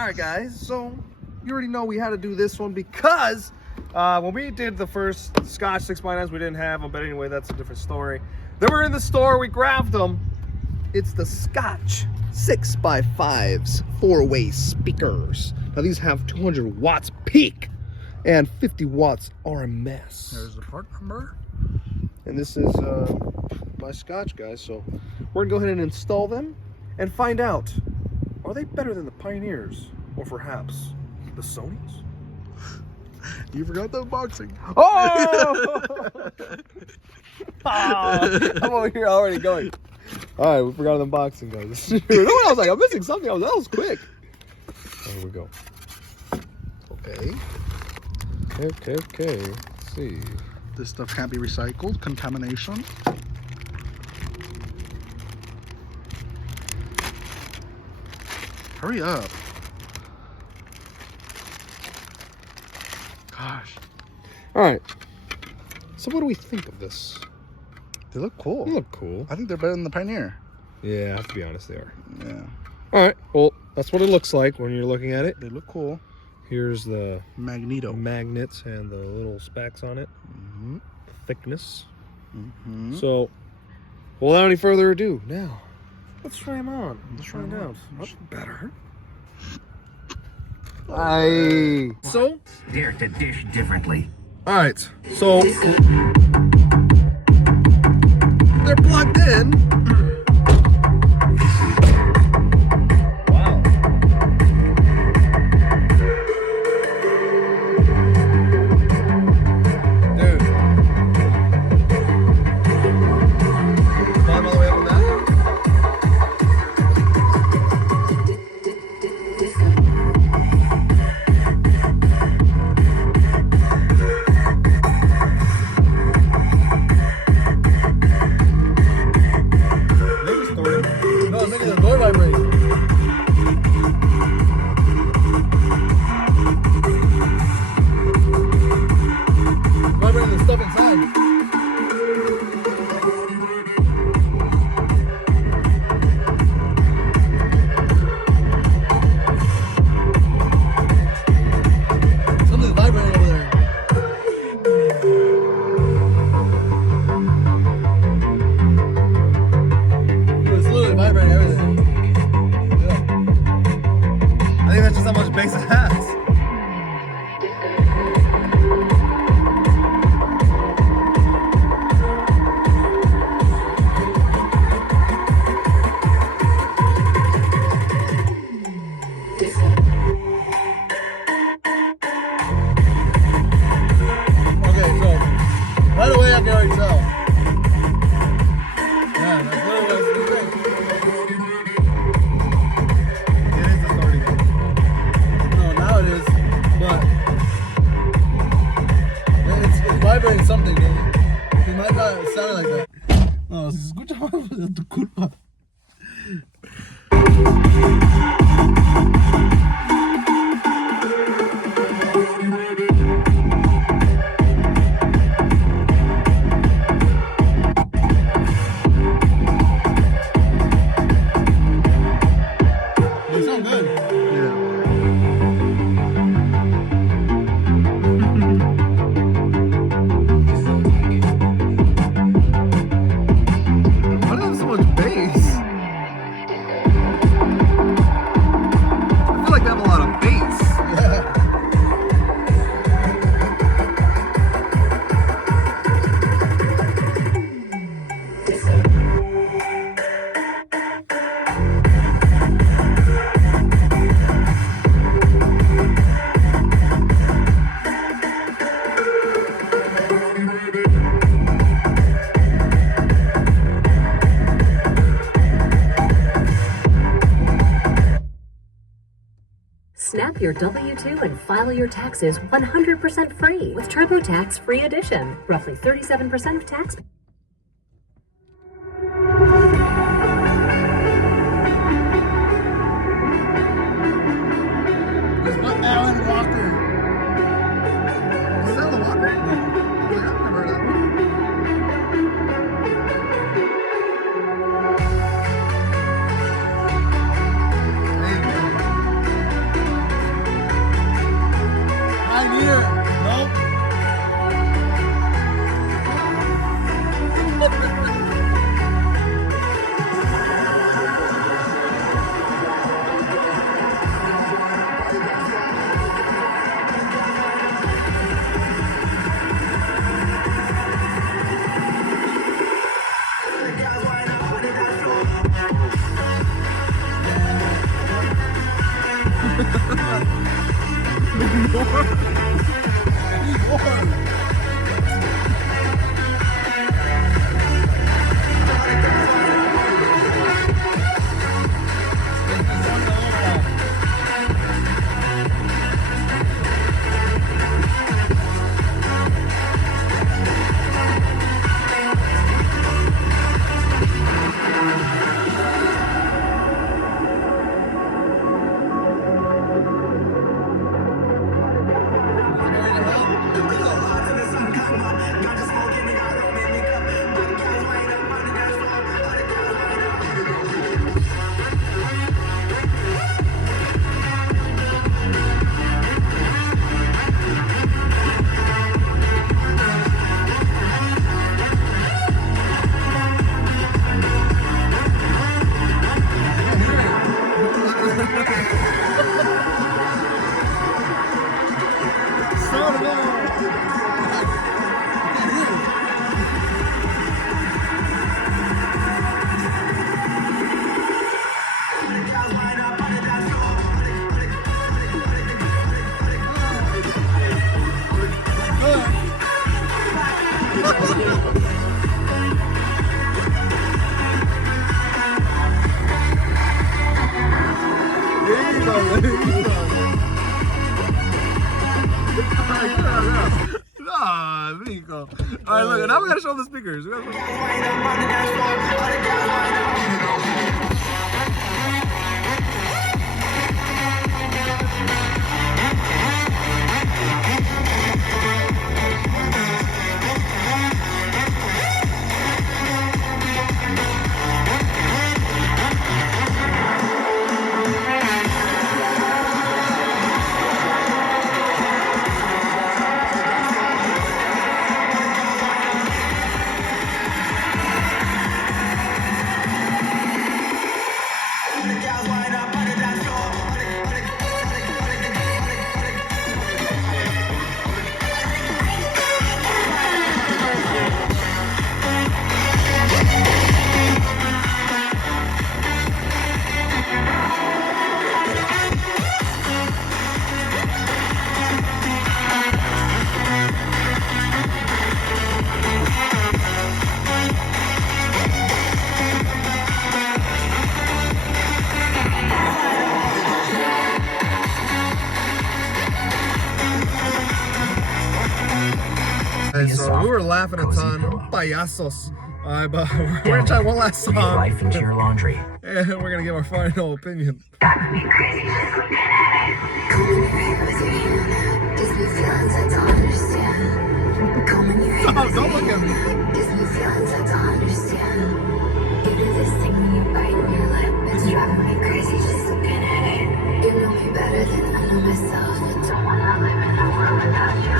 Alright guys, so you already know we had to do this one because when we did the first Scosche 6x5s, we didn't have them, but anyway, that's a different story. They were in the store, we grabbed them. It's the Scosche 6x5s 4-way speakers. Now these have 200 watts peak and 50 watts RMS. There's the part number. And this is my Scosche, guys, so we're gonna go ahead and install them and find out, are they better than the Pioneers or perhaps the Sonys? You forgot the unboxing. Oh! I'm over here already going. All right, we forgot the unboxing, guys. No, I was like, I'm missing something. That was quick. Oh, here we go. Okay. Let's see. This stuff can't be recycled. Contamination. Hurry up. Gosh. All right. So what do we think of this? They look cool. They look cool. I think they're better than the Pioneer. Yeah, I have to be honest, they are. Yeah. All right. Well, that's what it looks like when you're looking at it. They look cool. Here's the magneto magnets and the little specs on it. Mm-hmm. Thickness. Mm-hmm. So, without any further ado, now let's try them on. Let's try them out. Much better. So Dare to dish differently. all right. So they're plugged in. Wow. Dude. Climb all the way up with that? No, it's making the door vibrate. Vibrating the stuff inside. Something's vibrating over there. It's literally vibrating everything. Yeah. I think that's just how much bass it has. Okay, so right away I can already tell. Yeah, that's literally what it's doing. It is the starting one. No, now it is, but it's vibrating something, dude. It might not sound like that. No, se escucha más de tu culpa. They sound good. Yeah. Why do they have so much bass? I feel like they have a lot of bass. Yeah. Snap your W-2 and file your taxes 100% free with TurboTax Free Edition. Roughly 37% of tax. There's one Alan Walker. Is that Alan Walker? No. I've never heard of that one. Hey, here. Nope. Ah, Nico. Alright, look, now we gotta show the speakers. So we were laughing a ton, payasos. Alright, but we're gonna try one last song. Life into your laundry. And we're gonna give our final opinion. Stop, don't look at me. Driving me crazy just looking at it. You know me better than I know myself. I don't wanna live in a world without you.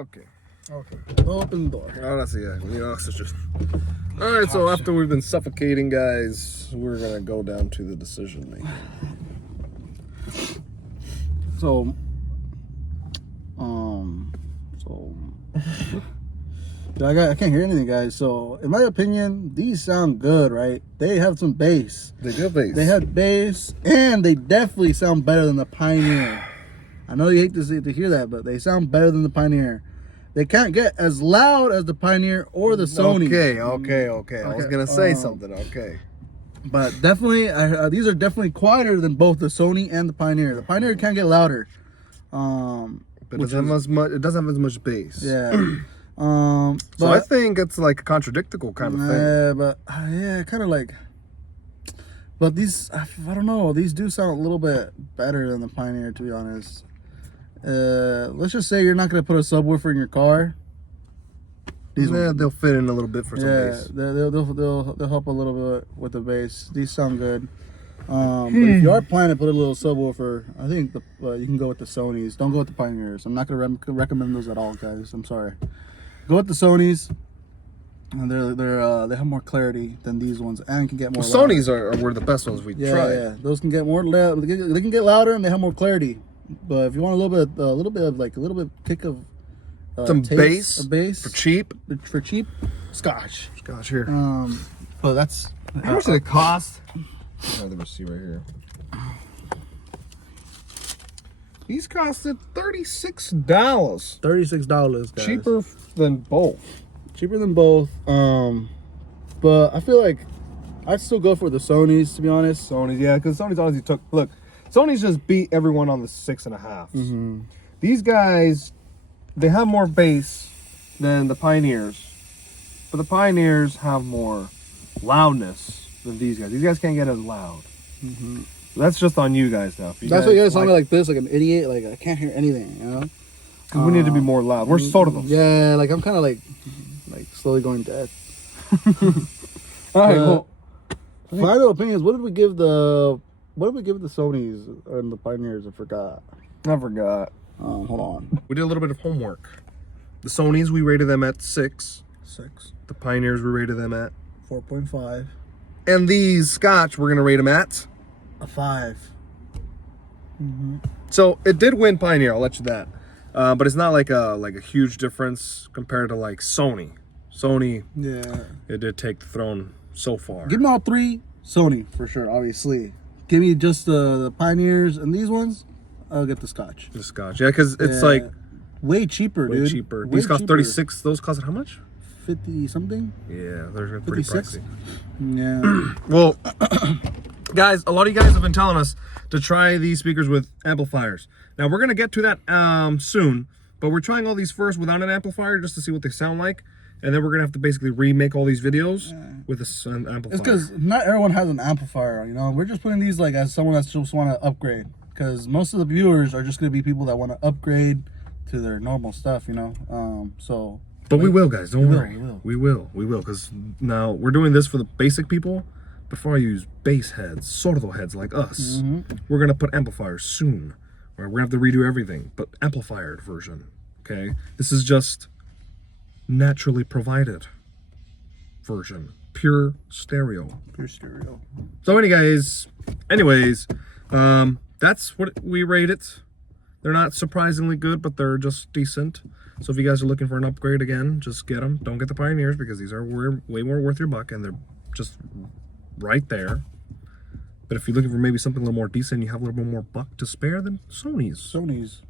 Okay. Okay. Open the door. Ahora sí, ya. We need oxygen. All right, so after we've been suffocating, guys, we're going to go down to the decision making. So, I can't hear anything, guys. So, in my opinion, these sound good, right? They have some bass. They do have bass. They have bass, and they definitely sound better than the Pioneer. I know you hate to hear that, but they sound better than the Pioneer. They can't get as loud as the Pioneer or the Sony. Okay. I was gonna say something. Okay. But definitely, these are definitely quieter than both the Sony and the Pioneer. The Pioneer can get louder. But it doesn't have as much bass. Yeah. So I think it's like a contradictical kind of thing. Yeah, kind of like. But these, I don't know. These do sound a little bit better than the Pioneer, to be honest. Let's just say you're not gonna put a subwoofer in your car. They'll fit in a little bit for some bass. They'll help a little bit with the bass. These sound good. But if you are planning to put a little subwoofer, I think you can go with the Sonys. Don't go with the Pioneers. I'm not gonna recommend those at all, guys. I'm sorry. Go with the Sonys. And they have more clarity than these ones, and can get more. Well, Sonys were the best ones we tried. Yeah, those can get more. They can get louder, and they have more clarity. But if you want a little bit of kick of some bass for cheap, Scotch here. But that's how much did it cost? I have the receipt right here. These costed $36. $36, guys. Cheaper than both. But I feel like I'd still go for the Sonys, to be honest. Sonys, yeah, because Sonys honestly took. Look, Sonys just beat everyone on the 6.5s. These guys, they have more bass than the Pioneers, but the Pioneers have more loudness than these guys. These guys can't get as loud. So that's just on you guys now. That's why you guys sound like this, like an idiot. Like I can't hear anything, you know. Because we need to be more loud. We're sort of those. Yeah, like I'm kind of like slowly going dead. All right. Well, final opinions. What did we give the Sonys and the Pioneers? I forgot. Hold on. We did a little bit of homework. The Sonys, we rated them at 6. 6. The Pioneers, we rated them at 4.5. And these Scotch, we're gonna rate them at a 5. So it did win Pioneer. I'll let you that. But it's not like a huge difference compared to like Sony. Yeah. It did take the throne so far. Give me all 3 Sony for sure. Obviously, give me just the Pioneers and these ones. I'll get the Scotch. The Scotch, yeah, because it's like way cheaper, dude. Way cheaper. These cost 36. Those cost how much? 50 something. Yeah, they're pretty 56? pricey. Yeah. Well, guys, a lot of you guys have been telling us to try these speakers with amplifiers. Now we're gonna get to that soon, but we're trying all these first without an amplifier just to see what they sound like, and then we're gonna have to basically remake all these videos with an amplifier. It's because not everyone has an amplifier. You know, we're just putting these like as someone that's just want to upgrade. Because most of the viewers are just gonna be people that want to upgrade to their normal stuff. You know, so. But we will, guys. Don't worry. We will. We will. Because now we're doing this for the basic people. Before I use bass heads, sordo heads like us, we're gonna put amplifiers soon. Right? We're gonna have to redo everything, but amplified version. Okay, this is just naturally provided version, pure stereo. So, anyways, that's what we rate it. They're not surprisingly good, but they're just decent. So if you guys are looking for an upgrade again, just get them. Don't get the Pioneers because these are way more worth your buck, and they're just right there. But if you're looking for maybe something a little more decent, you have a little bit more buck to spare, then Sonys.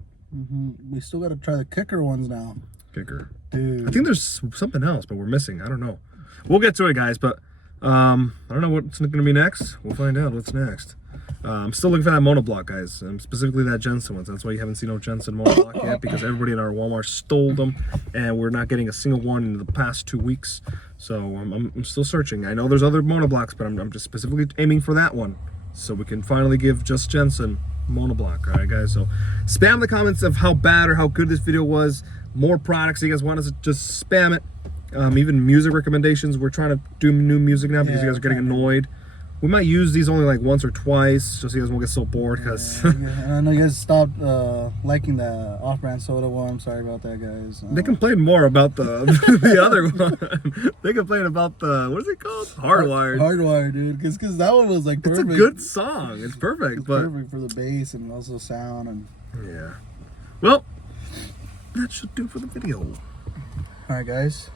We still got to try the kicker ones now. Kicker. Dude. I think there's something else, but we're missing. I don't know. We'll get to it, guys, but I don't know what's going to be next. We'll find out what's next. I'm still looking for that monoblock, guys. Specifically that Jensen ones. That's why you haven't seen no Jensen monoblock yet, because everybody in our Walmart stole them, and we're not getting a single one in the past 2 weeks. So I'm still searching. I know there's other monoblocks, but I'm just specifically aiming for that one, so we can finally give just Jensen monoblock. All right, guys. So spam the comments of how bad or how good this video was. More products. You guys want us to just spam it. Even music recommendations. We're trying to do new music now because you guys are getting annoyed We might use these only like once or twice, just so you guys won't get so bored. Because And I know you guys stopped liking the off-brand soda one. I'm sorry about that, guys. they complained more about the the other one. They complained about the, what is it called? Hardwired. Hardwired, dude. Because that one was like perfect. It's a good song. It's perfect. It's but perfect for the bass and also sound. And yeah. Well, that should do for the video. all right, guys.